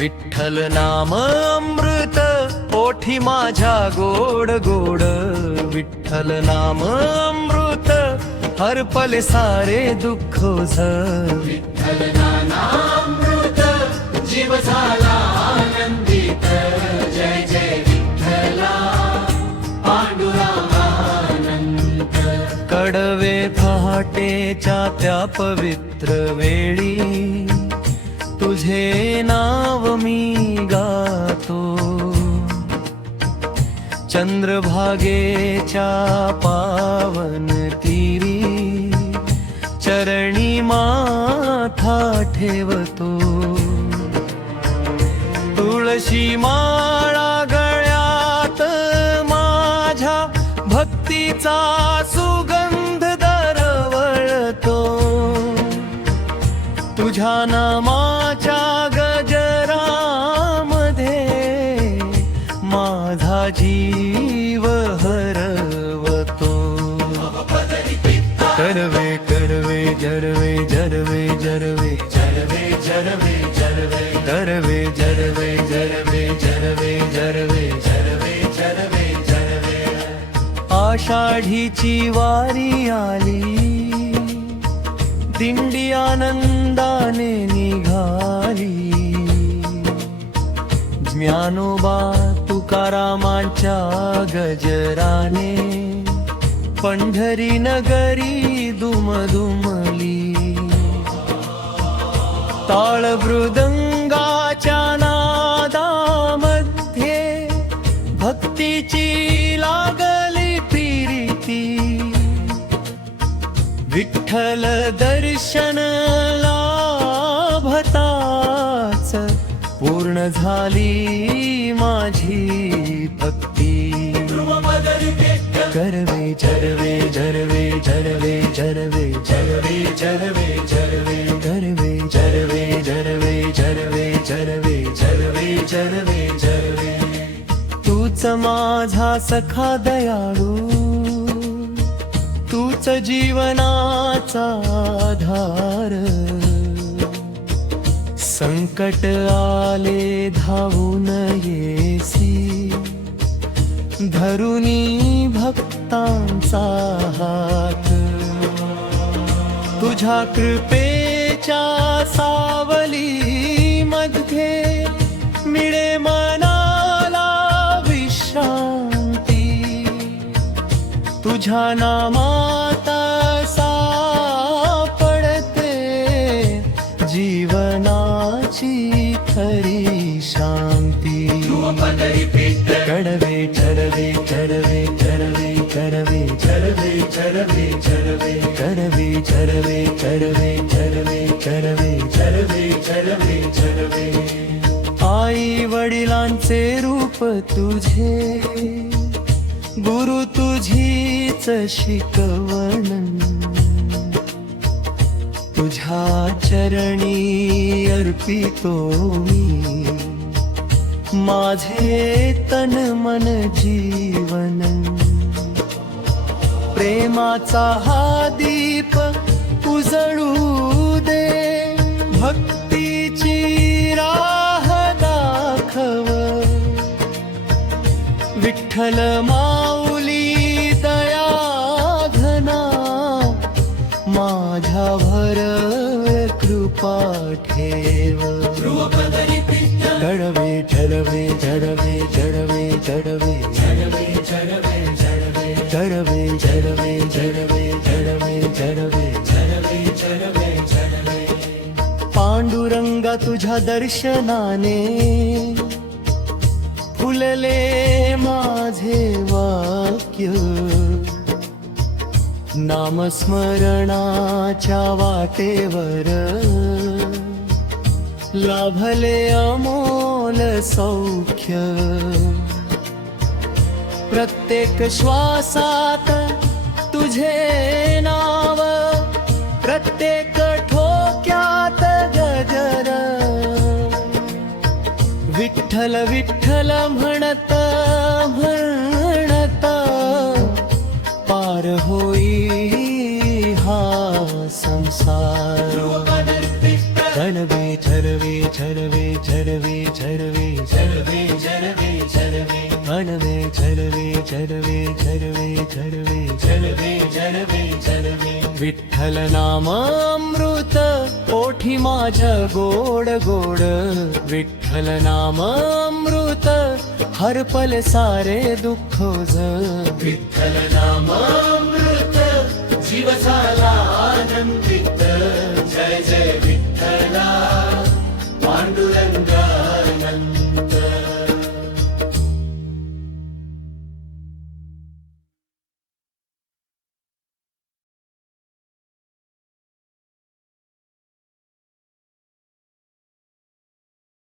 विठ्ठल नाम अमृत ओठी माझ्या गोड गोड, विठ्ठल नाम अमृत हरपले सारे दुःख ओझ. विठ्ठल नामामृत जीव झाला आनंदित, जय जय विठ्ठला पांडुरंगानंद. कडवे पहाटेच्या त्या पवित्र वेळी तुझे नाव मी गातो. चंद्रभागेच्या पावन तीरी चरणी माथा ठेवतो. तुळशी माळा गळ्यात माझ्या भक्तीचा सुगंध दरवळतो. तुझ्या नामाच्या गजरामध्ये माझा जीव हरवतो. करवे करवे जरवे जरवे जरवे जरवे जरवे जरवे करवे जरवे जरवे जरवे जरवे जरवे जरवे जरवे. आषाढीची वारी आली, दिंडी आनंदाने निघाली. ज्ञानोबा तुकारामांच्या गजराने पंढरी नगरी दुमदुमली. ताळ मृदंगाच्या नादामध्ये भक्तीची लागली प्रीती. विठ्ठल दर्शन लाभताच पूर्ण झाली माझी भक्ती. करवे जरवे जरवे जरवे जरवे जरवे जरवे जरवे करवे जरवे जरवे जरवे जरवे जरवे जरवे जरवे. तूच माझा सखा दयाळू, तूच जीवनाचा आधार. संकट आले धावून येसी, धरुनी भक्तांचा हात. तुझ्या कृपेच्या सावली मध्ये मिळे मनाला विश्रांती. तुझ्या नामात सापडते जीवनाची खरी शांती. कडवे चरवे चरवे चरवे चरवे जरवे जरवे जरवे करवे चरवे चरवे चरवे चरवे जरवे जरवे जरवे. आई वडिलांचे रूप तुझे, गुरु तुझीच शिकवण. तुझ्या चरणी अर्पितो मी माझे तन मन जीवन. प्रेमाचा हा दीप उजळू दे, भक्तीची राह दाखव. विठ्ठल माऊली दया घना, माझ्यावर कृपा ठेव. चढवे चढवे चढवे चढवे चढवे जरवे जरवे जरवे चढवे चढवे चढवे चढवे चढवे जरवे जरवे जरवे. पांडुरंगा तुझ्या दर्शनाने फुलले माझे वाक्य. नामस्मरणाच्या वाटेवर लाभले अमोल सौख्य. प्रत्येक श्वासात तुझे नाव, प्रत्येक ठोक्यात गजर. विठ्ठल विठ्ठल म्हणत म्हणत पार होई हा संसार. चढवे चढवे चढवे चढवे छानवे चलवे चलवे चलवे चलवे चलवे चलवे चलवे विठ्ठल नाम अमृत ओठी माझ्या गोड गोड विठ्ठल नाम अमृत हरपल सारे दुःख विठ्ठल नामामृत जीव झाला आनंदित जय जय विठ्ठला पांडुरंग